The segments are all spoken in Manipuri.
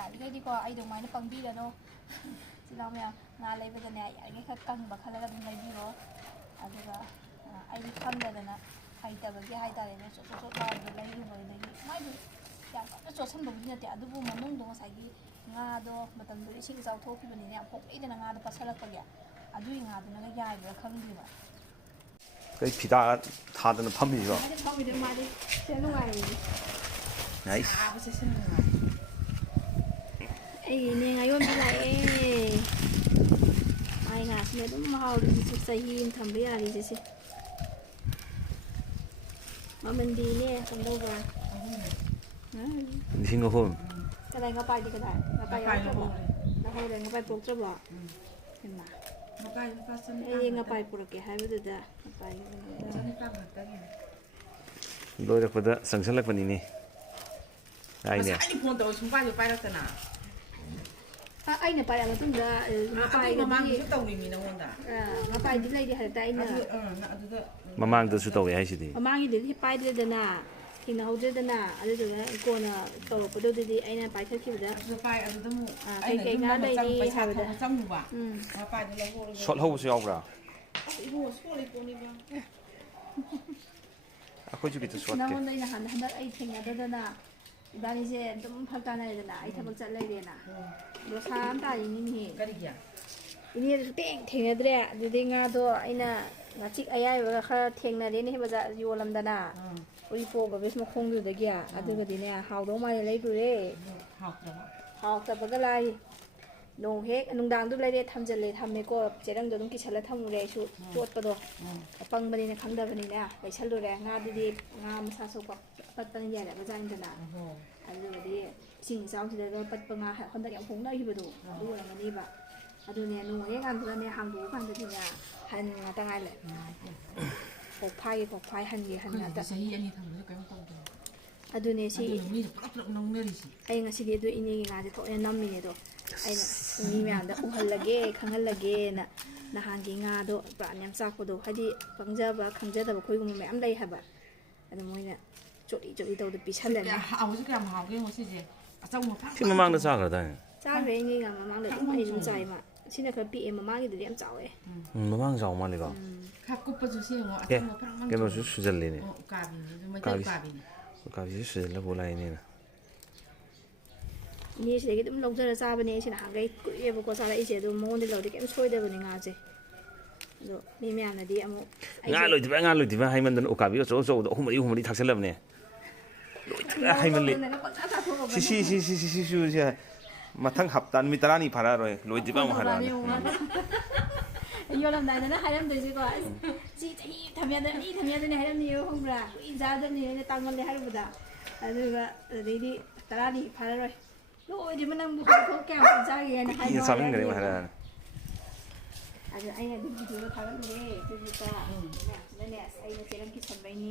ꯌꯥꯔꯤꯈꯩꯗꯤꯀꯣ ꯑꯩ ꯑꯗꯨꯃꯥꯏꯅ ꯄꯪꯕꯤꯔꯅꯣ ꯆꯤꯜꯍꯥꯎ ꯃꯌꯥꯝ ꯉꯥ ꯂꯩꯕꯗꯅꯦ ꯌꯥꯔꯤꯈꯩ ꯈꯔ ꯀꯪꯕ ꯈꯜꯂꯒ ꯑꯗꯨꯝ ꯂꯩꯕꯤꯔꯣ ꯑꯗꯨꯒ ꯑꯩꯗꯤ ꯈꯪꯗꯗꯅ ꯍꯩꯇꯕꯒꯤ ꯍꯥꯏꯇꯥꯔꯦꯅꯦ ꯆꯣꯠ ꯆꯣꯠ ꯆꯣꯠ ꯂꯥꯎꯕꯗꯣ ꯂꯩꯔꯨꯕꯗꯒꯤ ꯃꯥꯏꯗꯨ ꯌꯥꯝ ꯀꯟꯅ ꯆꯣꯠꯁꯟꯕꯕꯨꯗꯤ ꯅꯠꯇꯦ ꯑꯗꯨꯕꯨ ꯃꯅꯨꯡꯗꯣ ꯉꯁꯥꯏꯒꯤ ꯉꯥꯗꯣ ꯃꯇꯝꯗꯨꯗ ꯏꯁꯤꯡ ꯏꯆꯥꯎ ꯊꯣꯛꯈꯤꯕꯅꯤꯅ ꯌꯥꯝ ꯄꯣꯛꯂꯛꯏꯗꯅ ꯉꯥꯗꯣ ꯄꯠꯁꯜꯂꯛꯄꯒꯤ ꯑꯗꯨꯒꯤ ꯉꯥꯗꯨꯅꯒ ꯌꯥꯏꯕ꯭ꯔꯥ ꯈꯪꯗꯦꯕ ꯀꯩ ꯐꯤꯗꯥ ꯊꯥꯗꯅ ꯐꯝꯃꯤꯕꯣ ꯐꯝꯃꯤꯗꯣ ꯃꯥꯗꯤ ꯁꯤ ꯅꯨꯡꯉꯥꯏꯔꯤꯅꯤ ꯁꯥꯕꯁꯦ ꯁꯤ ꯅꯨꯡꯉꯥꯏ ꯑꯩꯒꯤꯅꯦ ꯉꯥꯌꯣꯟꯕꯤ ꯂꯥꯛꯑꯦ ꯃꯥꯏ ꯉꯥꯁꯤꯅ ꯑꯗꯨꯝ ꯍꯥꯎꯔꯤꯁꯤ ꯆꯍꯤ ꯑꯃ ꯊꯝꯕ ꯌꯥꯔꯤꯁꯤ ꯁꯤ ꯃꯃꯟꯗꯤꯅꯦ ꯀꯝꯗꯧꯕ 3,000 ꯀꯗꯥꯏ ꯉꯄꯥꯏꯗꯤ ꯀꯗꯥꯏ ꯉꯄꯥꯏ ꯌꯥꯎꯗ꯭ꯔꯕꯣ ꯂꯧꯍꯧꯔꯦ ꯉꯄꯥꯏ ꯄꯣꯛꯇ꯭ꯔꯕꯣ ꯏꯃꯥ ꯑꯩ ꯉꯄꯥꯏ ꯄꯨꯔꯛꯀꯦ ꯍꯥꯏꯕꯗꯨꯗ ꯉꯄꯥꯏ ꯂꯣꯏꯔꯛꯄꯗ ꯆꯪꯁꯜꯂꯛꯄꯅꯤꯅꯦ ꯍꯥꯏꯅꯦ ꯉꯁꯥꯏꯗꯤ ꯐꯣꯟ ꯇꯧꯔ ꯁꯨꯡꯄꯥꯏꯁꯨ ꯄꯥꯏꯔꯛꯇꯅ ꯑꯩꯅ ꯄꯥꯏꯔ ꯃꯇꯨꯡꯗ ꯃꯃꯥꯡꯗꯁꯨ ꯇꯧꯔꯤꯃꯤ ꯅꯉꯣꯟꯗ ꯉꯄꯥꯏꯗꯤ ꯂꯩꯔꯤ ꯍꯥꯏꯔꯛꯇ ꯑꯩꯅ ꯑꯗꯨꯗ ꯃꯃꯥꯡꯗꯁꯨ ꯇꯧꯋꯦ ꯍꯥꯏꯁꯤꯗꯤ ꯃꯃꯥꯡꯒꯤꯗꯨꯗꯤ ꯄꯥꯏꯗ꯭ꯔꯦꯗꯅ ꯊꯦꯡꯅꯍꯧꯗ꯭ꯔꯦꯗꯅ ꯑꯗꯨꯗꯨꯒ ꯀꯣꯟꯅ ꯇꯧꯔꯛꯄꯗꯨꯗꯗꯤ ꯑꯩꯅ ꯄꯥꯏꯊꯠꯈꯤꯕꯗ ꯑꯗꯨꯗ ꯑꯃꯨꯛ ꯀꯩꯀꯩ ꯉꯥ ꯂꯩꯔꯤ ꯍꯥꯏꯕꯗ ꯆꯪꯉꯨꯕ ꯃꯄꯥꯏꯗ ꯂꯧꯍꯧꯔꯒ ꯁꯣꯠꯍꯧꯕꯁꯨ ꯌꯥꯎꯕ꯭ꯔꯥ ꯏꯕꯨꯡꯉꯣ ꯁꯣꯠꯂꯤ ꯄꯣꯠꯅꯤꯕ ꯑꯩꯈꯣꯏꯁꯨ ꯈꯤꯇ ꯁꯣꯠꯀꯦ ꯅꯉꯣꯟꯗ ꯑꯩꯅ ꯍꯟꯗꯛ ꯑꯩ ꯊꯦꯡꯅꯗꯗꯅ ꯏꯕꯥꯅꯤꯁꯦ ꯑꯗꯨꯝ ꯐꯛ ꯇꯥꯅꯔꯦꯗꯅ ꯑꯩ ꯊꯕꯛ ꯆꯠ ꯂꯩꯔꯦꯅ ꯗꯣꯁꯥ ꯑꯃ ꯇꯥꯔꯤꯅꯤꯅꯦꯍꯦ ꯀꯔꯤꯒꯤ ꯏꯅꯦꯗꯁꯨ ꯊꯦꯡꯅꯗ꯭ꯔꯦ ꯑꯗꯨꯗꯩ ꯉꯥꯗꯣ ꯑꯩꯅ ꯉꯥꯆꯤꯛ ꯑꯌꯥꯏꯕꯒ ꯈꯔ ꯊꯦꯡꯅꯔꯦꯅꯦ ꯕꯖꯥꯔ ꯌꯣꯜꯂꯝꯗꯅ ꯎꯔꯤꯄꯣꯛ ꯕꯦꯁ ꯃꯈꯣꯡꯗꯨꯗꯒꯤ ꯑꯗꯨꯒꯗꯤꯅꯦ ꯍꯥꯎꯗꯧ ꯃꯥꯜꯂꯦ ꯂꯩꯔꯨꯔꯦ ꯍꯥꯎꯇꯕꯒ ꯂꯥꯏꯔꯤ ꯍꯦꯛ ꯅꯨꯡꯗꯥꯡꯗꯨ ꯂꯩꯔꯦ ꯊꯝꯃꯦꯀꯣ ꯆꯦꯔꯪꯗꯣ ꯑꯗꯨꯝ ꯀꯤꯁꯜꯂ ꯊꯝꯃꯨꯔꯦ ꯑꯩꯁꯨ ꯆꯣꯠꯄꯗꯣ ꯑꯄꯪꯕꯅꯤꯅ ꯈꯪꯗꯕꯅꯤꯅ ꯂꯩꯁꯜꯂꯨꯔꯦ ꯉꯥꯗꯨꯗꯤ ꯉꯥ ꯃꯁꯥ ꯁꯣꯛꯄ ꯄꯠꯄꯅ ꯌꯥꯏꯔꯕꯖꯥꯠꯅꯤꯗꯅ ꯑꯗꯨꯒꯗꯤ ꯏꯁꯤꯡ ꯏꯆꯥꯎꯁꯤꯗꯒ ꯄꯠꯄ ꯉꯥ ꯍꯟꯗꯛ ꯌꯥꯝ ꯍꯣꯡꯅꯈꯤꯕꯗꯣ ꯑꯗꯨ ꯑꯣꯏꯔꯝꯒꯅꯤꯕ ꯑꯗꯨꯅꯦ ꯅꯣꯡ ꯍꯦꯛ ꯀꯥꯟꯗꯨꯗꯅꯦ ꯍꯥꯡꯗꯣꯛꯑ ꯀꯥꯟꯗꯗꯤꯅꯦ ꯍꯟ ꯉꯥꯛꯇ ꯉꯥꯏ ꯂꯩ ꯀꯣꯛꯐꯥꯏ ꯍꯟꯒꯦ ꯍꯟ ꯉꯥꯛꯇ ꯆꯍꯤ 2 ꯊꯝꯕꯁꯨ ꯀꯩꯝ ꯇꯧꯗꯦ ꯑꯗꯨꯅꯦ ꯁꯤ ꯃꯤꯅ ꯄꯨꯂꯞ ꯅꯪꯅꯔꯤꯁꯤ ꯑꯩ ꯉꯁꯤꯗꯤ ꯑꯗꯨ ꯏꯅꯦꯒꯤ ꯉꯥꯁꯦ ꯊꯣꯛꯅ ꯅꯝꯃꯤꯅꯦ ꯑꯗꯣ ꯑꯩꯅ ꯃꯤ ꯃꯌꯥꯝꯗ ꯎꯍꯜꯂꯒꯦ ꯈꯪꯍꯜꯂꯒꯦꯅ ꯅꯍꯥꯟꯒꯤ ꯉꯥꯗꯣ ꯄ꯭ꯔꯥꯟ ꯌꯥꯝ ꯆꯥꯛꯄꯗꯣ ꯍꯥꯏꯗꯤ ꯄꯪꯖꯕ ꯈꯪꯖꯗꯕ ꯑꯩꯈꯣꯏꯒꯨꯝꯕ ꯃꯌꯥꯝ ꯂꯩ ꯍꯥꯏꯕ ꯑꯗꯨ ꯃꯣꯏꯅ ꯆꯣꯠꯂꯤ ꯇꯧꯗ ꯄꯤꯁꯜꯂꯅꯤ ꯍꯧꯖꯤꯛ ꯀꯌꯥꯝ ꯍꯥꯎꯒꯦ ꯉꯁꯤꯁꯦ ꯑꯆꯧꯕ ꯁꯤ ꯃꯃꯥꯡꯗ ꯆꯥꯈ꯭ꯔꯗꯥꯏꯅꯦ ꯆꯥꯈ꯭ꯔꯦ ꯏꯅꯦꯒ ꯃꯃꯥꯡꯗ ꯑꯗꯨꯝ ꯑꯩ ꯑꯗꯨꯝ ꯆꯥꯏ ꯃꯥ ꯁꯤꯅ ꯈꯔ ꯄꯤꯛꯑꯦ ꯃꯃꯥꯡꯒꯤꯗꯨꯗꯤ ꯌꯥꯝ ꯆꯥꯎꯋꯦ ꯃꯃꯥꯡ ꯆꯥꯎ ꯃꯥꯜꯂꯦꯀꯣ ꯈꯔ ꯀꯨꯞꯄꯁꯨ ꯁꯦꯡꯉꯣ ꯑꯆꯧꯕ ꯐꯔꯪ ꯀꯩꯅꯣꯁꯨ ꯁꯨꯖꯜꯂꯤꯅꯦ ꯎꯀꯥꯕꯤꯅꯤ ꯑꯗꯨ ꯃꯩꯇꯩ ꯎꯀꯥꯕꯤꯅꯤ ꯎꯀꯥꯕꯤꯁꯨ ꯁꯨꯖꯜꯂ ꯂꯥꯛꯏꯅꯦꯅ ꯏꯅꯦ ꯁꯤꯗꯒꯤ ꯑꯗꯨꯝ ꯂꯧꯖꯔ ꯆꯥꯕꯅꯦ ꯑꯩꯁꯤ ꯅꯍꯥꯟꯈꯩ ꯀꯨꯏꯑꯦꯕꯀꯣ ꯆꯥꯔꯛꯏꯁꯦ ꯑꯗꯨ ꯃꯉꯣꯟꯗ ꯂꯧꯔꯗꯤ ꯀꯩꯝ ꯁꯣꯏꯗꯕꯅꯤ ꯉꯥꯁꯦ ꯑꯗꯣ ꯃꯤ ꯃꯌꯥꯝꯅꯗꯤ ꯑꯃꯨꯛ ꯉꯥ ꯂꯣꯏꯗ꯭ꯔꯤꯕ ꯍꯥꯏꯃꯟꯗꯅ ꯎꯀꯥꯕꯤ ꯑꯆꯧ ꯑꯆꯧꯕꯗꯣ 3 ꯊꯥꯛꯆꯜꯂꯕꯅꯦ ꯂꯣꯏꯗ꯭ꯔꯤꯕ ꯍꯥꯏꯃꯜꯂꯤ ꯁꯤꯁꯨ ꯃꯊꯪ ꯍꯞꯇꯥ ꯅꯨꯃꯤꯠ 10ꯅꯤ ꯐꯥꯔꯛꯑꯔꯣꯏ ꯂꯣꯏꯗ꯭ꯔꯤꯕ ꯑꯃꯨꯛ ꯍꯥꯏꯔꯛꯑꯅꯤ ꯌꯣꯜꯂꯝꯗꯥꯏꯗꯅ ꯍꯥꯏꯔꯝꯗꯣꯏꯁꯦꯀꯣ ꯁꯤ ꯆꯍꯤ ꯊꯝ ꯌꯥꯗꯅꯤ ꯍꯥꯏꯔꯝꯅꯤꯕ ꯈꯪꯕ꯭ꯔꯥ ꯀꯨꯏꯅ ꯆꯥꯗꯕꯅꯤ ꯑꯩꯅ ꯇꯥꯡꯃꯜꯂꯦ ꯍꯥꯏꯔꯨꯕꯗ ꯑꯗꯨꯒ ꯑꯗꯩꯗꯤ 10ꯅꯤ ꯐꯥꯔꯔꯣꯏ ꯂꯣꯏꯗ꯭ꯔꯤꯕ ꯅꯪꯕꯨ ꯍꯧꯖꯤꯛꯐꯥꯎ ꯀꯌꯥꯝ ꯆꯥꯒꯦꯅ ꯀꯨꯏꯅ ꯆꯥꯃꯟꯈ꯭ꯔꯦ ꯑꯃꯨꯛ ꯍꯥꯏꯔꯛꯑꯅꯤ ꯑꯗꯨ ꯑꯩꯅ ꯑꯗꯨꯝ ꯚꯤꯗꯤꯑꯣꯗꯣ ꯊꯥꯒꯠꯂꯨꯔꯦ ꯐꯦꯁꯕꯨꯛꯇ ꯃꯌꯥꯝꯁꯤꯅꯅꯦ ꯑꯁ ꯑꯩꯅ ꯆꯦꯔꯪ ꯀꯤꯁꯟꯕꯩꯅꯤ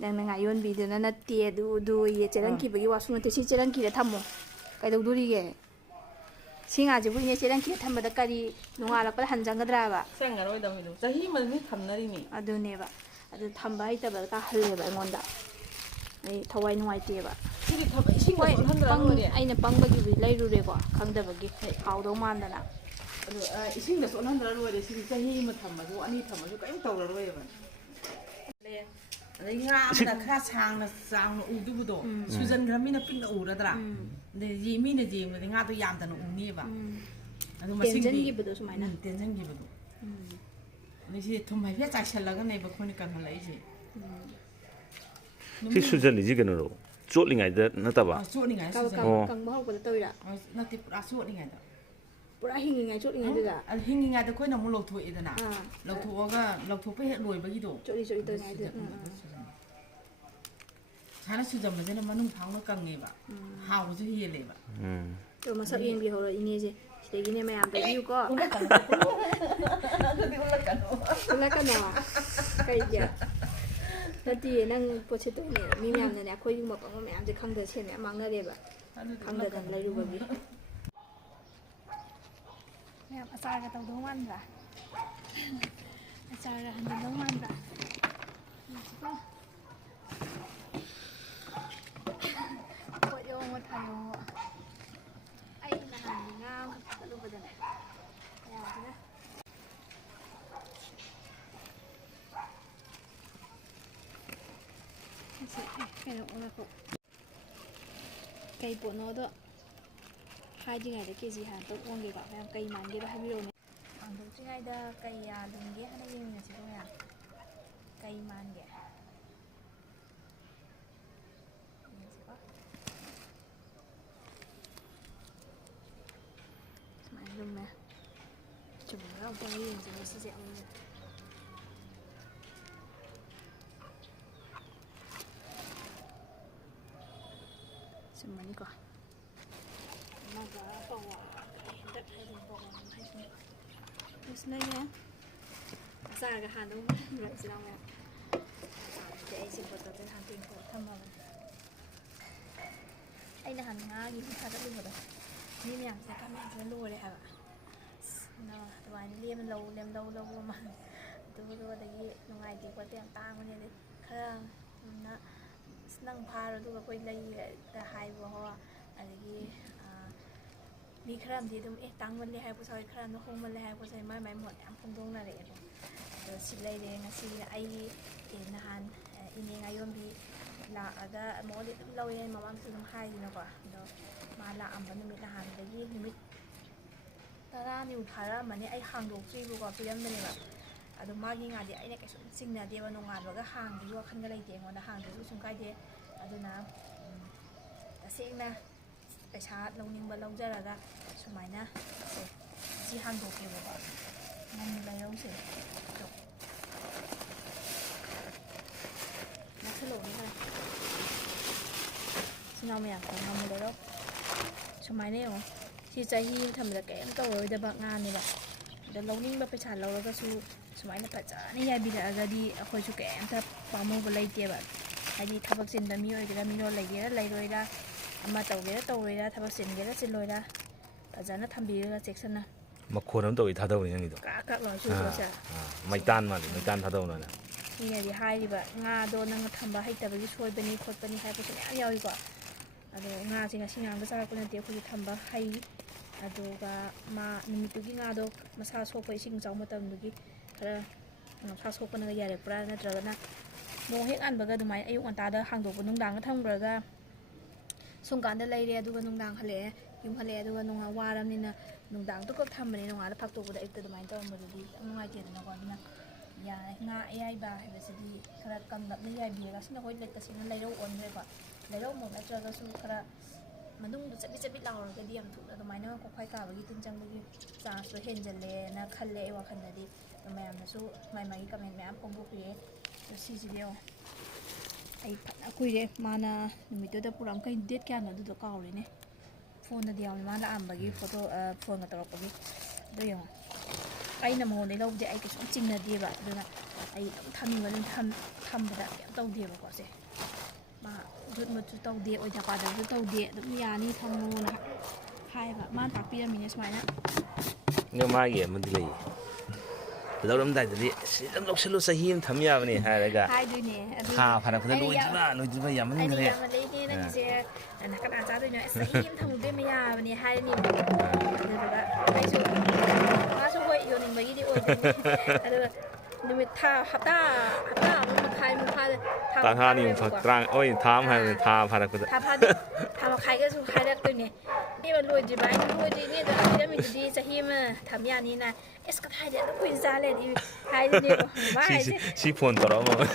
ꯅꯪꯅ ꯉꯥꯌꯣꯟꯕꯤꯗꯨꯅ ꯅꯠꯇꯦ ꯑꯗꯨ ꯆꯦꯔꯪ ꯀꯤꯕꯒꯤ ꯋꯥꯁꯨ ꯅꯠꯇꯦ ꯁꯤ ꯆꯦꯔꯪ ꯀꯤꯔ ꯊꯝꯃꯣ ꯀꯩꯗꯧꯗꯣꯔꯤꯒꯦ ꯁꯤ ꯉꯥꯁꯤꯕꯨ ꯏꯅꯦ ꯆꯦꯔꯪ ꯀꯤꯔ ꯊꯝꯕꯗ ꯀꯔꯤ ꯅꯣꯡꯉꯥꯜꯂꯛꯄꯗ ꯍꯟꯖꯪꯒꯗ꯭ꯔꯥꯕ ꯆꯪꯉꯔꯣꯏꯗꯕꯅꯤ ꯆꯍꯤ ꯑꯃꯗ ꯊꯝꯅꯔꯤꯅꯤ ꯑꯗꯨꯅꯦꯕ ꯑꯗꯨ ꯊꯝꯕ ꯍꯩꯇꯕꯗ ꯇꯥꯍꯜꯂꯦꯕ ꯑꯩꯉꯣꯟꯗ ꯑꯩ ꯊꯋꯥꯏ ꯅꯨꯡꯉꯥꯏꯇꯦꯕ ꯍꯣꯏ ꯑꯩꯅ ꯄꯪꯕꯒꯤꯕꯨꯗꯤ ꯂꯩꯔꯨꯔꯦꯀꯣ ꯈꯪꯗꯕꯒꯤ ꯍꯥꯎꯗꯧ ꯃꯥꯟꯗꯅ ꯑꯗꯣ ꯏꯁꯤꯡꯗ ꯆꯣꯠꯍꯟꯗ꯭ꯔ ꯂꯣꯏꯔꯦ ꯁꯤꯗꯤ ꯆꯍꯤ 1 ꯊꯝꯃꯁꯨ 2 ꯊꯝꯃꯁꯨ ꯀꯔꯤꯝ ꯇꯧꯔꯔꯣꯏꯕ ꯑꯗꯩ ꯉꯥ ꯑꯃꯅ ꯈꯔ ꯆꯥꯎꯅ ꯎꯗꯨꯕꯗꯣ ꯁꯨꯖꯟꯈ꯭ꯔꯃꯤꯅ ꯄꯤꯛꯅ ꯎꯔꯗ꯭ꯔꯥ ꯑꯗꯩ ꯃꯤꯅ ꯌꯦꯡꯕꯗꯤ ꯉꯥꯗꯣ ꯌꯥꯝꯗꯅ ꯎꯅꯤꯕ ꯑꯗꯨ ꯃꯁꯤꯡꯗꯤ ꯇꯦꯟꯖꯟꯈꯤꯕꯗꯣ ꯁꯨꯃꯥꯏꯅ ꯇꯦꯟꯁꯤꯟꯈꯤꯕꯗꯣ ꯑꯗꯩ ꯁꯤ ꯊꯨꯝ ꯍꯥꯏꯐꯦꯠ ꯆꯥꯏꯁꯜꯂꯒꯅꯦꯕ ꯑꯩꯈꯣꯏꯅ ꯀꯪꯍꯜꯂꯛꯏꯁꯦ ꯁꯤ ꯁꯨꯖꯜꯂꯤꯁꯤ ꯀꯩꯅꯣꯔꯣ ꯆꯣꯠꯂꯤꯉꯩꯗ ꯅꯠꯇꯕ ꯆꯣꯠꯂꯤꯉꯩꯗ ꯀꯪꯕ ꯍꯧꯔꯛꯄꯗ ꯇꯧꯔꯤꯔꯥ ꯅꯠꯇꯦ ꯄꯨꯔꯥ ꯆꯣꯠꯂꯤꯉꯩꯗ ꯄꯨꯔꯥ ꯍꯤꯡꯉꯤꯉꯩꯗꯨꯗ ꯍꯤꯡꯉꯤꯉꯩꯗ ꯑꯩꯈꯣꯏꯅ ꯑꯃꯨꯛ ꯂꯧꯊꯣꯛꯑꯦꯗꯅ ꯂꯧꯊꯣꯛꯄ ꯍꯦꯛ ꯂꯣꯏꯕꯒꯤꯗꯣ ꯆꯣꯠꯂꯤ ꯇꯧꯔꯤꯉꯩꯗ ꯁꯥꯅ ꯁꯨꯖꯟꯕꯁꯤꯅ ꯃꯅꯨꯡ ꯐꯥꯎꯅ ꯀꯪꯉꯦꯕ ꯍꯥꯎꯕꯁꯨ ꯍꯦꯜꯂꯦꯕ ꯑꯗꯣ ꯃꯁꯛ ꯌꯦꯡꯕꯤꯍꯧꯔꯣ ꯏꯅꯦꯁꯦ ꯁꯤꯗꯒꯤꯅꯦ ꯃꯌꯥꯝ ꯇꯥꯕꯤꯌꯨꯀꯣ ꯑꯗꯨꯗꯤ ꯎꯠꯂꯛꯀꯅꯣ ꯀꯩꯒꯤ ꯅꯠꯇꯤꯌꯦ ꯅꯪ ꯄꯣꯠꯁꯦ ꯇꯧꯅꯦ ꯃꯤ ꯃꯌꯥꯝꯅꯅꯦ ꯑꯩꯈꯣꯏꯒꯨꯝꯕ ꯄꯪꯕ ꯃꯌꯥꯝꯁꯦ ꯈꯪꯗꯅ ꯁꯦꯟ ꯃꯌꯥꯝ ꯃꯥꯡꯅꯔꯦꯕ ꯈꯪꯗꯗꯅ ꯂꯩꯔꯨꯕꯒꯤ ꯃꯌꯥꯝ ꯑꯆꯥꯔꯒ ꯇꯧꯗꯧ ꯃꯥꯟꯕ꯭ꯔꯥ ꯑꯆꯥꯔꯒ ꯍꯟꯖꯤꯟꯗꯧ ꯃꯥꯟꯕ꯭ꯔꯥ ꯄꯣꯠ ꯌꯣꯝꯃ ꯊꯝꯃꯣ ꯉꯥꯏꯈꯣ ꯀꯩ ꯄꯣꯠꯅꯣꯗꯣ ꯍꯥꯏꯗ꯭ꯔꯤꯉꯩꯗ ꯀꯦꯖꯤ ꯍꯥꯟꯅ ꯇꯧ ꯑꯣꯟꯒꯦꯀꯣ ꯃꯌꯥꯝ ꯀꯩ ꯃꯥꯟꯒꯦꯗꯣ ꯍꯥꯏꯕꯤꯔꯛꯎꯅꯦ ꯍꯥꯡꯗꯣꯛꯇ꯭ꯔꯤꯉꯩꯗ ꯀꯩ ꯌꯥꯜꯂꯤꯟꯒꯦ ꯍꯥꯟꯅ ꯌꯦꯡꯉꯁꯤꯀꯣ ꯃꯌꯥꯝ ꯀꯩ ꯃꯥꯟꯒꯦ ꯌꯦꯡꯁꯤꯀꯣ ꯁꯨꯃꯥꯏꯅ ꯂꯨꯝꯃꯦ ꯆꯨꯝꯕ꯭ꯔꯥ ꯑꯃꯨꯛꯇꯪ ꯌꯦꯡꯁꯤꯅꯦ ꯁꯤꯁꯦ ꯑꯃꯨꯛ ꯆꯨꯝꯃꯅꯤꯀꯣ ꯑꯃꯒ ꯄꯋꯥ ꯍꯟꯗꯛ ꯍꯥꯏꯗꯤ ꯄꯋꯥ ꯑꯃ ꯍꯥꯏꯁꯤꯅꯦ ꯁꯤꯅꯅꯦ ꯑꯆꯥꯔꯒ ꯍꯥꯟꯅ ꯃꯔꯛꯁꯤꯗ ꯃꯌꯥꯝ ꯑꯆꯥꯔꯁꯤꯗꯤ ꯑꯩꯁꯦ ꯕꯣꯇꯜꯗ ꯍꯥꯟꯅ ꯇꯦꯡꯊꯣꯛꯑ ꯊꯝꯃꯕꯅꯦ ꯑꯩꯅ ꯍꯥꯟꯅ ꯉꯥꯒꯤ ꯊꯥꯒꯠꯂꯨꯕꯗꯣ ꯃꯤ ꯃꯌꯥꯝꯁꯦ ꯀꯃꯦꯟꯁꯤꯅ ꯂꯣꯏꯔꯦ ꯍꯥꯏꯕ ꯑꯗꯨꯃꯥꯏꯅ ꯂꯧꯕ ꯑꯃ ꯑꯗꯨꯒ ꯑꯗꯒꯤ ꯅꯨꯡꯉꯥꯏꯇꯦ ꯈꯣꯠꯇꯦ ꯌꯥꯝ ꯇꯥꯡꯕꯅꯦ ꯑꯗꯩ ꯈꯔ ꯅꯪ ꯐꯥꯔꯣ ꯑꯗꯨꯒ ꯑꯩꯈꯣꯏ ꯂꯩꯒ ꯍꯥꯏꯕ ꯍꯣ ꯑꯗꯒꯤ ꯃꯤ ꯈꯔ ꯑꯃꯗꯤ ꯑꯗꯨꯝ ꯇꯥꯡꯃꯜꯂꯦ ꯍꯥꯏꯔꯛꯄꯁꯨ ꯌꯥꯎꯋꯤ ꯈꯔ ꯑꯃꯅ ꯍꯣꯡꯃꯜꯂꯦ ꯍꯥꯏꯔꯛꯄꯁꯨ ꯌꯥꯎꯋꯤ ꯃꯥꯏ ꯃꯣꯠ ꯌꯥꯝ ꯐꯣꯡꯗꯣꯛꯅꯔꯛꯑꯦꯕ ꯑꯗꯣ ꯁꯤ ꯂꯩꯔꯦ ꯉꯁꯤ ꯑꯩꯒꯤ ꯅꯍꯥꯟ ꯏꯅꯦ ꯉꯥꯌꯣꯟꯕꯤ ꯂꯥꯛꯑꯒ ꯃꯉꯣꯟꯗ ꯑꯗꯨꯝ ꯂꯧꯋꯦ ꯃꯃꯥꯡꯁꯨ ꯑꯗꯨꯝ ꯍꯥꯏꯗꯅꯀꯣ ꯑꯗꯣ ꯃꯥ ꯂꯥꯛꯑꯝꯕ ꯅꯨꯃꯤꯠ ꯅꯍꯥꯟꯗꯒꯤ ꯅꯨꯃꯤꯠ 10 ꯐꯥꯔꯛꯑꯃꯅꯤ ꯑꯩ ꯍꯥꯡꯗꯣꯛꯇ꯭ꯔꯤꯕꯀꯣ ꯄꯤꯔꯝꯕꯅꯦꯕ ꯑꯗꯣ ꯃꯥꯒꯤ ꯉꯥꯗꯤ ꯑꯩꯅ ꯀꯩꯁꯨꯝ ꯆꯤꯡꯅꯗꯦꯕ ꯅꯣꯡꯉꯥꯟꯕꯒ ꯍꯥꯡꯕꯒꯤ ꯋꯥꯈꯜꯒ ꯂꯩꯇꯦ ꯑꯩꯉꯣꯟꯗ ꯍꯥꯡꯗ꯭ꯔꯁꯨ ꯀꯩꯁꯨꯝ ꯀꯥꯏꯗꯦ ꯑꯗꯨꯅ ꯇꯁꯦꯡꯅ ꯄꯩꯁꯥ ꯂꯧꯅꯤꯡꯕ ꯂꯧꯖꯔꯒ ꯁꯨꯃꯥꯏꯅ ꯁꯤ ꯍꯥꯡꯗꯣꯛꯀꯦꯕꯀꯣ ꯉꯥꯃꯨ ꯂꯩꯔꯧꯁꯦ ꯅꯛꯁꯜꯂꯛꯑꯣꯅꯦ ꯈꯔ ꯁꯤꯅꯥꯎ ꯃꯌꯥꯝꯁꯦ ꯉꯥꯃꯨ ꯂꯩꯔꯧ ꯁꯨꯃꯥꯏꯅ ꯌꯦꯡꯉꯣ ꯁꯤ ꯆꯍꯤ ꯑꯃ ꯊꯝꯕꯗ ꯀꯔꯤꯝ ꯇꯧꯔꯔꯣꯏꯗꯕ ꯉꯥꯅꯦꯕ ꯑꯗ ꯂꯧꯅꯤꯡꯕ ꯄꯩꯁꯥ ꯂꯧꯔꯒꯁꯨ ꯁꯨꯃꯥꯏꯅ ꯐꯖꯅ ꯌꯥꯏꯕꯤꯔꯛꯑꯒꯗꯤ ꯑꯩꯈꯣꯏꯁꯨ ꯀꯩꯝꯇ ꯄꯥꯝꯃꯨꯕ ꯂꯩꯇꯦꯕ ꯍꯥꯏꯗꯤ ꯊꯕꯛ ꯆꯤꯟꯕ ꯃꯤ ꯑꯣꯏꯒꯦꯔꯥ ꯃꯤꯔꯣꯜ ꯂꯩꯒꯦꯔꯥ ꯂꯩꯔꯣꯏꯔꯥ ꯑꯃ ꯇꯧꯒꯦꯔꯥ ꯇꯧꯔꯣꯏꯔꯥ ꯊꯕꯛ ꯆꯤꯟꯒꯦꯔꯥ ꯆꯤꯜꯂꯣꯏꯔꯥ ꯐꯖꯅ ꯊꯝꯕꯤꯔꯒ ꯆꯦꯛꯁꯤꯟꯅ ꯃꯈꯣꯟ ꯑꯃ ꯇꯧꯏ ꯊꯥꯗꯧꯅꯤ ꯅꯪꯒꯤꯗꯣ ꯀ꯭ꯔꯥꯛ ꯀ꯭ꯔꯥꯛ ꯂꯥꯎ ꯁꯨꯗꯣꯏꯁꯦ ꯃꯩꯇꯥꯟ ꯃꯥꯜꯂꯤ ꯃꯩꯇꯥꯟ ꯊꯥꯗꯧꯅꯅ ꯃꯤꯅꯗꯤ ꯍꯥꯏꯔꯤꯕ ꯉꯥꯗꯣ ꯅꯪꯅ ꯊꯝꯕ ꯍꯩꯇꯕꯒꯤ ꯁꯣꯏꯕꯅꯤ ꯈꯣꯠꯄꯅꯤ ꯍꯥꯏꯕꯁꯨ ꯃꯌꯥꯝ ꯌꯥꯎꯏꯀꯣ ꯑꯗꯣ ꯉꯥꯁꯦ ꯉꯁꯤ ꯉꯔꯥꯡꯗ ꯆꯥꯔꯛꯄ ꯅꯠꯇꯦ ꯑꯩꯈꯣꯏꯁꯨ ꯊꯝꯕ ꯍꯩ ꯑꯗꯨꯒ ꯅꯨꯃꯤꯠꯇꯨꯒꯤ ꯉꯥꯗꯣ ꯃꯁꯥ ꯁꯣꯛꯄ ꯏꯁꯤꯡ ꯆꯥꯎ ꯃꯇꯝꯗꯨꯒꯤ ꯈꯔ ꯃꯁꯥ ꯁꯣꯛꯄꯅꯒ ꯌꯥꯔꯛꯄ꯭ꯔꯥ ꯅꯠꯇ꯭ꯔꯒꯅ ꯅꯣꯡ ꯍꯦꯛ ꯉꯥꯟꯕꯒ ꯑꯗꯨꯃꯥꯏꯅ ꯑꯌꯨꯛ ꯉꯟꯇꯥꯗ ꯍꯥꯡꯗꯣꯛꯄ ꯅꯨꯡꯗꯥꯡꯗ ꯊꯝꯈ꯭ꯔꯒ ꯁꯨꯝ ꯀꯥꯟꯗ ꯂꯩꯔꯦ ꯑꯗꯨꯒ ꯅꯨꯡꯗꯥꯡ ꯍꯜꯂꯛꯑꯦ ꯌꯨꯝ ꯍꯜꯂꯛꯑꯦ ꯑꯗꯨꯒ ꯋꯥꯔꯕꯅꯤꯅ ꯅꯨꯡꯗꯥꯡꯗꯨ ꯈꯛ ꯊꯝꯕꯅꯦ ꯅꯣꯡꯉꯥꯜꯂ ꯐꯥꯛꯇꯣꯛꯄꯗ ꯑꯌꯨꯛꯇ ꯑꯗꯨꯃꯥꯏꯅ ꯇꯧꯔꯝꯕꯗꯨꯗꯤ ꯌꯥꯝ ꯅꯨꯡꯉꯥꯏꯇꯦꯗꯅꯀꯣ ꯑꯗꯨꯅ ꯌꯥꯔꯦ ꯉꯥ ꯑꯌꯥꯏꯕ ꯍꯥꯏꯕꯁꯤꯗꯤ ꯈꯔ ꯀꯪꯂꯞꯅ ꯌꯥꯏꯕꯤꯔꯒ ꯁꯤꯅ ꯍꯣꯏ ꯇꯁꯦꯡꯅ ꯂꯩꯔꯧ ꯑꯣꯟꯈ꯭ꯔꯦꯀꯣ ꯂꯩꯔꯧꯃꯛ ꯅꯠꯇ꯭ꯔꯒꯁꯨ ꯈꯔ ꯃꯅꯨꯡꯗ ꯆꯕꯤꯠ ꯆꯕꯤꯠ ꯂꯥꯎꯔꯒꯗꯤ ꯌꯥꯝ ꯊꯨꯅ ꯑꯗꯨꯃꯥꯏꯅ ꯀꯣꯛꯐꯥꯏ ꯀꯥꯕꯒꯤ ꯇꯤꯟ ꯆꯪꯕꯒꯤ ꯆꯥꯟꯁꯇꯣ ꯍꯦꯟꯖꯜꯂꯦꯅ ꯈꯜꯂꯦ ꯑꯩ ꯋꯥꯈꯜꯗꯗꯤ ꯑꯗꯣ ꯃꯌꯥꯝꯅꯁꯨ ꯃꯥꯒꯤ ꯀꯃꯦꯟ ꯃꯌꯥꯝ ꯐꯣꯡꯗꯣꯛꯄꯤꯔꯛꯑꯦ ꯑꯗꯣ ꯁꯤꯁꯤꯗꯤ ꯌꯦꯡꯉꯣ ꯑꯩ ꯐꯅ ꯀꯨꯏꯔꯦ ꯃꯥꯅ ꯅꯨꯃꯤꯠꯇꯨꯗ ꯀꯩ ꯗꯦꯠ ꯀꯌꯥꯅꯣ ꯑꯗꯨꯗꯣ ꯀꯥꯎꯔꯦꯅꯦ ꯐꯣꯟꯗꯗꯤ ꯌꯥꯎꯅꯤ ꯃꯥ ꯂꯥꯛꯑꯝꯕꯒꯤ ꯐꯣꯇꯣ ꯐꯣꯟꯒ ꯇꯧꯔꯛꯄꯒꯤ ꯑꯗꯣ ꯌꯦꯡꯉꯣ ꯑꯩꯅ ꯃꯉꯣꯟꯗꯩ ꯂꯧꯕꯗꯤ ꯑꯩ ꯀꯩꯁꯨꯝ ꯆꯤꯡꯅꯗꯦꯕ ꯑꯗꯨꯅ ꯑꯩ ꯑꯗꯨꯝ ꯊꯝꯅꯤꯡꯕ ꯑꯗꯨꯝ ꯊꯝꯕꯗ ꯀꯩꯝ ꯇꯧꯗꯦꯕꯀꯣ ꯁꯦ ꯃꯥ ꯖꯨꯠ ꯃꯨꯠꯁꯨ ꯇꯧꯗꯦ ꯑꯣꯏꯗ ꯄꯥꯗꯕꯁꯨ ꯇꯧꯗꯦ ꯑꯗꯨꯝ ꯌꯥꯅꯤ ꯊꯝꯃꯣꯅ ꯍꯥꯏꯕ ꯃꯥꯅ ꯇꯥꯛꯄꯤꯔꯝꯃꯤꯅꯦ ꯁꯨꯃꯥꯏꯅ ꯑꯗꯣ ꯃꯥꯒꯤ ꯑꯃꯗꯤ ꯂꯩꯌꯦ ꯂꯧꯔꯝꯗꯥꯏꯗꯗꯤ ꯁꯤ ꯑꯗꯨꯝ ꯂꯧꯁꯤꯜꯂꯨ ꯆꯍꯤ ꯑꯃ ꯊꯝ ꯌꯥꯕꯅꯤ ꯍꯥꯏꯔꯒ ꯍꯥꯏꯗꯣꯏꯅꯦ ꯊꯥ ꯐꯥꯔꯛꯄꯗ ꯂꯣꯏꯗ꯭ꯔꯤꯕ ꯑꯩꯅ ꯌꯥꯝꯃꯟꯈ꯭ꯔꯦ ꯌꯥꯝꯃꯜꯂꯦꯅꯦ ꯅꯪꯒꯤꯁꯦ ꯀꯅꯥ ꯆꯥꯗꯣꯏꯅꯣ ꯆꯍꯤ ꯑꯃ ꯊꯝꯃꯨꯗꯣꯏꯃ ꯌꯥꯕꯅꯦ ꯍꯥꯏꯔꯅꯦꯕ ꯑꯗꯨꯗꯨꯒ ꯑꯩꯁꯨ ꯃꯥꯁꯨ ꯍꯣꯏ ꯌꯣꯟꯅꯤꯡꯕꯒꯤꯗꯤ ꯑꯣꯏꯗꯣꯏꯅꯦ ꯑꯗꯨꯒ ꯅꯨꯃꯤꯠ ꯍꯞꯇꯥ ꯑꯃ ꯃꯈꯥꯏꯃꯨꯛ ꯊꯥ ꯐꯥꯔꯣꯏꯕꯀꯣ ꯊꯥ ꯑꯃ ꯍꯥꯏꯕꯅꯤ ꯊꯥ ꯐꯥꯔꯛꯄꯗ ꯊꯥ ꯐꯥꯗꯦ ꯊꯥ ꯃꯈꯥꯏꯒꯁꯨ ꯍꯥꯏꯔꯛꯇꯣꯏꯅꯦ ꯏꯕꯦꯝꯃ ꯂꯣꯏꯗ꯭ꯔꯤꯕ ꯑꯩꯅ ꯂꯣꯏꯗ꯭ꯔꯤꯅꯦ ꯑꯗꯨ ꯄꯤꯔꯝꯃꯤꯗꯨꯗꯤ ꯆꯍꯤ ꯑꯃ ꯊꯝ ꯌꯥꯅꯤꯅ ꯑꯦꯁ ꯀꯗꯥꯏꯗꯩ ꯑꯗꯨꯛ ꯀꯨꯏꯅ ꯆꯥ ꯂꯩꯔꯗꯤ ꯍꯥꯏꯗꯨꯅꯦꯕ ꯃꯥ ꯍꯥꯏꯁꯦ ꯁꯤ ꯐꯣꯟ ꯇꯧꯔꯛꯑꯝꯃ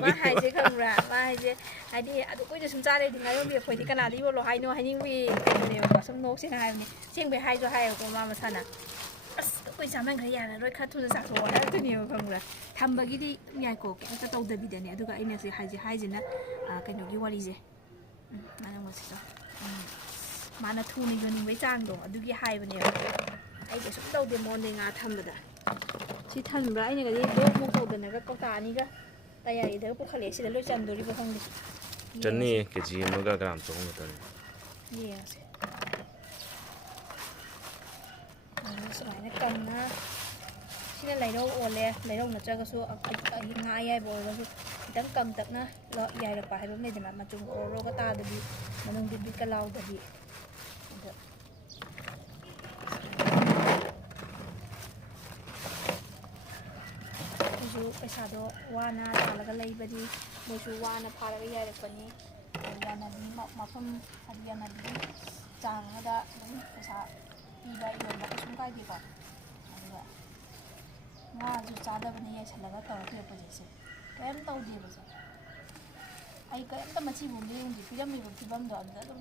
ꯃꯥ ꯑꯗꯨꯒꯤ ꯍꯥꯏꯁꯦ ꯈꯪꯕ꯭ꯔꯥ ꯃꯥ ꯍꯥꯏꯁꯦ ꯍꯥꯏꯗꯤ ꯑꯗꯨ ꯀꯨꯏꯅ ꯁꯨꯝ ꯆꯥꯔꯗꯤ ꯉꯥꯌꯣꯟꯕꯤ ꯑꯩꯈꯣꯏꯗꯤ ꯀꯅꯥꯗ ꯌꯣꯜꯂꯣ ꯍꯥꯏꯅꯣ ꯍꯥꯏꯅꯤꯡꯕꯒꯤ ꯀꯩꯅꯣꯅꯦꯕꯀꯣ ꯁꯨꯝ ꯅꯣꯛꯁꯦꯅ ꯍꯥꯏꯕꯅꯦ ꯑꯁꯦꯡꯕꯩ ꯍꯥꯏꯁꯨ ꯍꯥꯏꯌꯦꯕꯀꯣ ꯃꯥ ꯃꯁꯥꯅ ꯑꯁ ꯑꯗꯨꯛ ꯀꯨꯏꯅ ꯆꯥꯃꯟꯈ꯭ꯔꯦ ꯌꯥꯔꯔꯣꯏ ꯈꯔ ꯊꯨꯅ ꯆꯥꯊꯣꯛꯑꯣ ꯍꯥꯏꯔꯛꯇꯣꯏꯅꯦꯕ ꯈꯪꯕ꯭ꯔꯥ ꯊꯝꯕꯒꯤꯗꯤ ꯑꯗꯨꯝ ꯌꯥꯏꯀꯣ ꯀꯩꯝꯇ ꯇꯧꯗꯕꯤꯗꯅꯦ ꯑꯗꯨꯒ ꯑꯩꯅ ꯍꯥꯏꯁꯤꯅ ꯀꯩꯅꯣꯒꯤ ꯋꯥꯔꯤꯁꯦ ꯅꯪꯉꯣꯁꯤꯁꯨ ꯃꯥꯅ ꯊꯨꯅ ꯌꯣꯟꯅꯤꯡꯕꯩ ꯆꯥꯡꯗꯣ ꯑꯗꯨꯒꯤ ꯍꯥꯏꯕꯅꯦꯕ ꯑꯩ ꯀꯩꯁꯨꯝ ꯇꯧꯗꯦ ꯃꯉꯣꯟꯗꯩ ꯉꯥ ꯊꯝꯕꯗ ꯁꯤ ꯊꯟꯕ꯭ꯔꯥ ꯑꯩꯅꯒꯗꯤ ꯕ꯭ꯂꯣꯛꯃꯨꯛ ꯇꯧꯗꯅꯒ ꯀꯧꯇꯥ ꯑꯅꯤꯒ ꯇꯌꯥꯔꯤꯗꯒ ꯄꯨꯈꯠꯂꯛꯑꯦ ꯁꯤꯗ ꯂꯣꯏ ꯆꯟꯗꯣꯔꯤꯕ ꯈꯪꯗꯦ ꯆꯟꯅꯤꯌꯦ ꯀꯦꯖꯤ ꯑꯃꯒ ꯒ꯭ꯔꯥꯝ 300 ꯈꯛꯇꯅꯤ ꯌꯦꯡꯉꯁꯦ ꯁꯨꯃꯥꯏꯅ ꯀꯪꯅ ꯁꯤꯅ ꯂꯩꯔꯧ ꯑꯣꯜꯂꯦ ꯂꯩꯔꯧ ꯅꯠꯇ꯭ꯔꯒꯁꯨ ꯉꯥ ꯑꯌꯥꯏꯕ ꯑꯣꯏꯔꯒꯁꯨ ꯈꯤꯇꯪ ꯀꯪꯇꯛꯅ ꯌꯥꯏꯔꯛꯄ ꯍꯥꯏꯕ ꯑꯃ ꯂꯩꯗꯅ ꯃꯆꯨꯝ ꯑꯣꯔꯣꯒ ꯇꯥꯗꯕꯤ ꯃꯅꯨꯡꯗꯤ ꯕꯤꯠꯀ ꯂꯥꯎꯗꯕꯤ ꯑꯗ ꯑꯩꯁꯨ ꯄꯩꯁꯥꯗꯣ ꯋꯥꯅ ꯇꯥꯜꯂꯒ ꯂꯩꯕꯗꯤ ꯃꯣꯏꯁꯨ ꯋꯥꯅ ꯐꯥꯔꯒ ꯌꯥꯏꯔꯛꯄꯅꯤ ꯌꯥꯅꯕꯤ ꯃꯐꯝ ꯍꯥꯏꯗꯤ ꯌꯥꯅꯕꯤꯒꯤ ꯆꯥꯡ ꯑꯃꯗ ꯑꯗꯨꯝ ꯄꯩꯁꯥ ꯄꯤꯕ ꯌꯣꯟꯕ ꯀꯩꯁꯨꯝ ꯀꯥꯏꯗꯦꯀꯣ ꯑꯗꯨꯒ ꯉꯥꯁꯨ ꯆꯥꯗꯕꯅꯤ ꯌꯥꯏꯁꯜꯂꯒ ꯇꯧꯔꯛꯈꯤꯕꯁꯦ ꯀꯔꯤꯝ ꯇꯧꯗꯦꯕꯁꯦ ꯑꯩ ꯀꯔꯤꯝꯇ ꯃꯆꯤꯐꯥꯎꯗ ꯌꯦꯡꯗꯦ ꯄꯤꯔꯝꯃꯤꯕ ꯐꯤꯕꯝꯗꯣ ꯑꯗꯨꯗ ꯑꯗꯨꯝ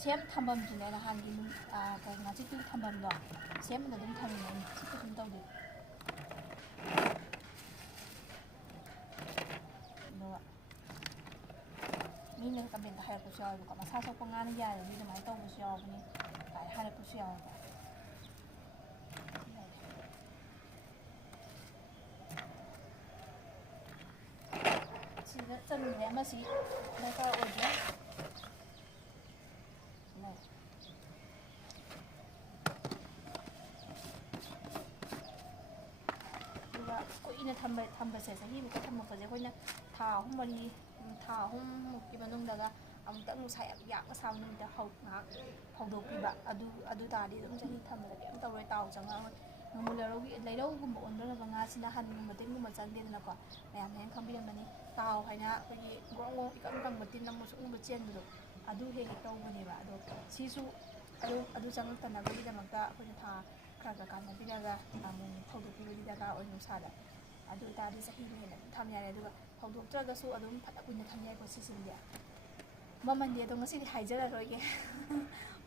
ꯁꯦꯝ ꯊꯝꯐꯝꯁꯨꯅꯦ ꯅꯍꯥꯟꯒꯤ ꯉꯥꯆꯤꯛꯇꯨꯒꯤ ꯊꯝꯐꯝꯗꯣ ꯁꯦꯝꯕꯗ ꯑꯗꯨꯝ ꯊꯝꯃꯤꯅꯦ ꯁꯤ ꯀꯩꯁꯨꯝ ꯇꯧꯗꯦ ꯑꯗꯨꯒ ꯃꯤꯅ ꯀꯃꯦꯟꯇ ꯍꯥꯏꯔꯛꯄꯁꯨ ꯌꯥꯎꯋꯦꯕꯀꯣ ꯃꯁꯥ ꯁꯣꯛꯄ ꯉꯥꯅ ꯌꯥꯔꯗꯤ ꯑꯗꯨꯃꯥꯏꯅ ꯇꯧꯕꯁꯨ ꯌꯥꯎꯕꯅꯤ ꯀꯥꯏꯅ ꯍꯥꯏꯔꯛꯄꯁꯨ ꯌꯥꯎꯋꯦꯕ ꯁꯤꯗ ꯆꯟꯗ꯭ꯔꯦ ꯑꯃꯁꯤ ꯗꯔꯀꯥꯔ ꯑꯣꯏꯗ꯭ꯔꯦ ꯑꯗꯨꯒ ꯀꯨꯏꯅ ꯊꯝꯕꯁꯦ ꯆꯍꯤꯃꯨꯛꯀ ꯊꯝꯃꯛꯄꯁꯦ ꯑꯩꯈꯣꯏꯅ ꯊꯥ ꯑꯍꯨꯝꯃꯨꯛꯀꯤ ꯃꯅꯨꯡꯗꯒ ꯑꯃꯨꯛꯇꯪ ꯅꯨꯡꯁꯥ ꯌꯥꯝꯅ ꯁꯥꯕ ꯅꯨꯃꯤꯠꯇ ꯉꯥꯏꯍꯥꯛ ꯐꯧꯗꯣꯛꯄꯤꯕ ꯑꯗꯨ ꯇꯥꯔꯗꯤ ꯑꯗꯨꯝ ꯆꯍꯤ ꯊꯝꯕꯗ ꯀꯩꯝ ꯇꯧꯔꯣꯏ ꯇꯥꯎ ꯆꯪꯉꯛꯑꯔꯣꯏ ꯉꯥꯃꯨ ꯂꯩꯔꯧꯒꯨꯝꯕ ꯑꯣꯟꯕ ꯉꯥꯁꯤꯅ ꯍꯟꯒꯨꯝꯕ ꯇꯤꯟꯒꯨꯝꯕ ꯆꯪꯗꯦꯗꯅꯀꯣ ꯃꯌꯥꯝ ꯍꯦꯟꯅ ꯈꯪꯕꯤꯔꯝꯃꯅꯤ ꯇꯥꯎ ꯍꯥꯏꯅ ꯑꯩꯈꯣꯏꯒꯤ ꯒ꯭ꯔꯣꯡ ꯒ꯭ꯔꯣꯡ ꯏꯀꯪ ꯀꯪꯕ ꯇꯤꯟ ꯑꯃ ꯃꯨꯁꯨꯛ ꯆꯦꯟꯕꯗꯣ ꯑꯗꯨ ꯍꯦꯛ ꯇꯧꯕꯅꯦꯕ ꯑꯗꯣ ꯁꯤꯁꯨ ꯑꯗꯨ ꯆꯪꯉꯛꯇꯅꯕꯒꯤꯗꯃꯛꯇ ꯑꯩꯈꯣꯏꯅ ꯊꯥ ꯈꯔ ꯀꯥꯟꯅꯕꯤꯔꯒ ꯑꯃꯨꯛ ꯐꯧꯗꯣꯛꯄꯤꯕꯗꯤ ꯗꯔꯀꯥꯔ ꯑꯣꯏ ꯅꯨꯡꯁꯥꯗ ꯑꯗꯨ ꯑꯣꯏꯇꯥꯔꯗꯤ ꯆꯍꯤꯗꯣ ꯍꯦꯟꯅ ꯑꯗꯨꯝ ꯊꯝ ꯌꯥꯔꯦ ꯑꯗꯨꯒ ꯐꯧꯗꯣꯛꯇ꯭ꯔꯒꯁꯨ ꯑꯗꯨꯝ ꯐꯅ ꯀꯨꯏꯅ ꯊꯝ ꯌꯥꯏꯀꯣ ꯁꯤꯁꯤꯡꯗꯤ ꯃꯃꯜꯗꯤ ꯑꯗꯣ ꯉꯁꯤꯗꯤ ꯍꯥꯏꯖꯔꯔꯣꯏꯒꯦ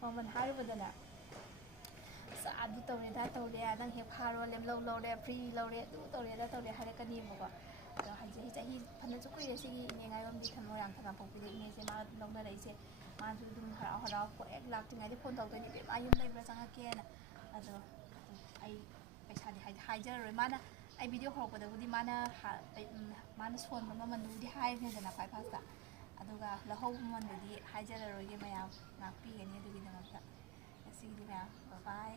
ꯃꯃꯜ ꯍꯥꯏꯔꯨꯕꯗꯅ ꯑꯗꯨ ꯇꯧꯔꯦ ꯑꯗꯥ ꯇꯧꯔꯦ ꯅꯪ ꯍꯦꯛ ꯐꯥꯔꯣ ꯂꯦꯝꯂꯧ ꯂꯧꯔꯦ ꯐ꯭ꯔꯤ ꯂꯧꯔꯦ ꯑꯗꯨ ꯇꯧꯔꯦ ꯑꯗꯥ ꯇꯧꯔꯦ ꯍꯥꯏꯔꯛꯀꯅꯦꯕꯀꯣ ꯑꯗꯣ ꯆꯍꯤ ꯐꯅꯁꯨ ꯀꯨꯏꯔꯦ ꯁꯤꯒꯤ ꯏꯅꯦ ꯉꯥꯏꯔꯣꯝꯕꯤ ꯃꯣꯏꯔꯥꯡ ꯊꯪꯉꯥꯡꯄꯣꯛꯄꯤꯗ ꯏꯅꯦꯁꯦ ꯃꯥ ꯑꯗꯨꯝ ꯂꯧꯅꯔꯛꯏꯁꯦ ꯃꯥꯁꯨ ꯑꯗꯨꯝ ꯍꯔꯥꯎ ꯍꯔꯥꯎ ꯍꯦꯛ ꯂꯥꯛꯇ꯭ꯔꯤꯉꯩꯗ ꯐꯣꯟ ꯇꯧꯗꯣꯏꯅꯤ ꯏꯕꯦꯝꯃ ꯌꯨꯝ ꯂꯩꯕ꯭ꯔꯥ ꯆꯪꯉꯛꯀꯦꯅ ꯑꯗꯣ ꯑꯩ ꯄꯩꯁꯥꯗꯤ ꯍꯥꯏꯖꯔꯔꯣꯏ ꯃꯥꯅ ꯑꯩ ꯚꯤꯗꯤꯑꯣ ꯍꯧꯔꯛꯄꯗꯕꯨꯗꯤ ꯃꯥꯅ ꯁꯣꯟꯕ ꯃꯃꯜꯗꯨꯕꯨꯗꯤ ꯍꯥꯏꯔꯤꯅꯤꯗꯅ ꯈ꯭ꯋꯥꯏ ꯐꯥꯔꯁꯇ ꯑꯗꯨꯒ ꯂꯧꯍꯧꯕ ꯃꯃꯜꯗꯨꯗꯤ ꯍꯥꯏꯖꯔꯔꯣꯏꯒꯦ ꯃꯌꯥꯝ ꯉꯥꯛꯄꯤꯒꯅꯤ ꯑꯗꯨꯒꯤꯗꯃꯛꯇ ꯉꯁꯤꯒꯤꯗꯤ ꯃꯌꯥꯝ ꯕꯥꯏ